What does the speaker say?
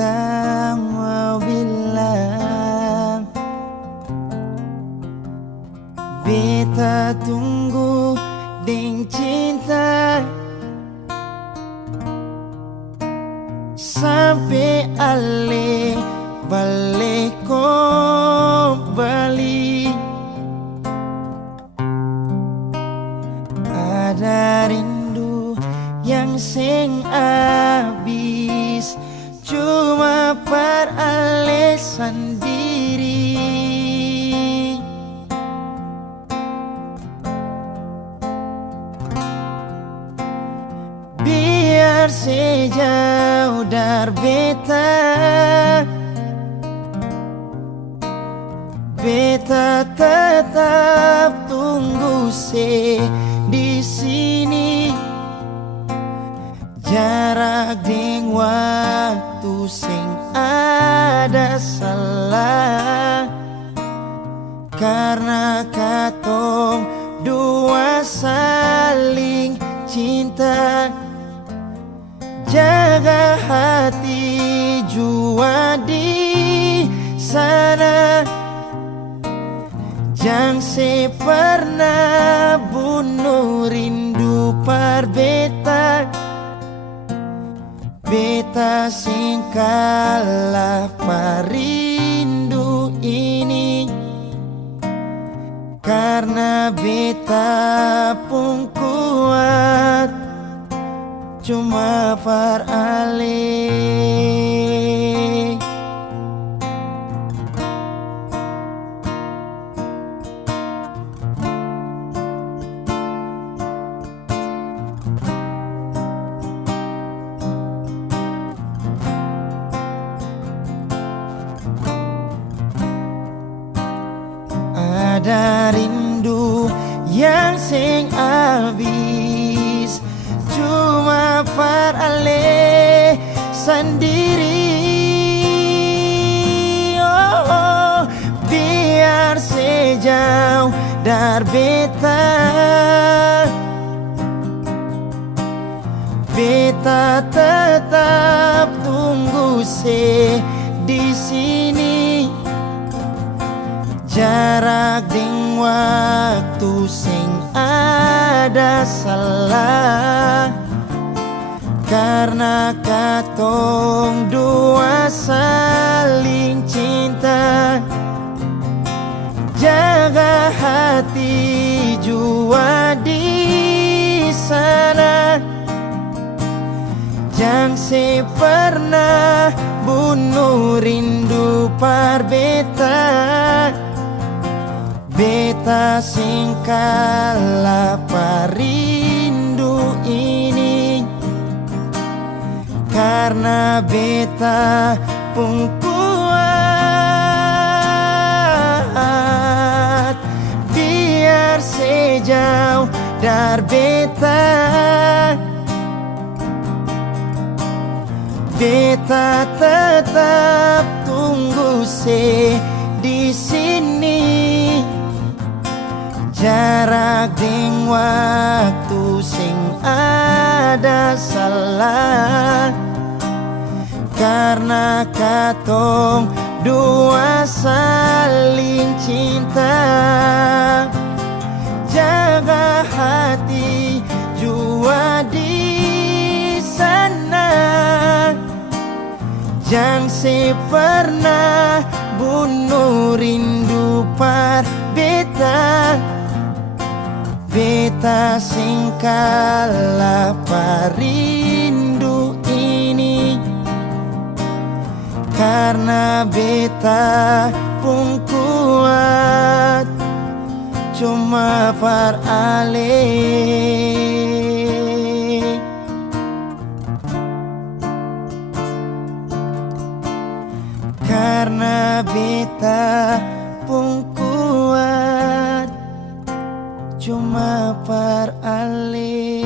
beta mau bilang, beta tunggu deng cinta sampai ale balik kembali. Ada rindu yang sing abis, cuma per alasan diri. Biar sejauh dari beta, beta tetap tunggu di sini. Jarak ding waktu sing ada salah, karena katong dua saling cinta. Jaga hati jua di sana, jangan pernah bunuh rindu par beta. Beta sing kalah parindu ini, karena beta pun kuat cuma par ale. Ada rindu yang sing abis, cuma par ale sendiri. Oh, biar sejauh dari beta, beta tetap tunggu di sini. Jarak ding waktu sing ada salah, karena katong dua saling cinta. Jaga hati jua di sana, jangan pernah bunuh rindu par beta. Beta sing kalah parindu ini, karena beta pun kuat. Biar sejauh dari beta, beta tetap tunggu di sini. Jarak ding waktu sing ada salah, karena katong dua saling cinta. Jaga hati jua di sana, jangan pernah bunuh rindu par beta. Beta sing kalah parindu ini, karena beta pun kuat cuma par ale. Karena beta pun kuat cuma par ale.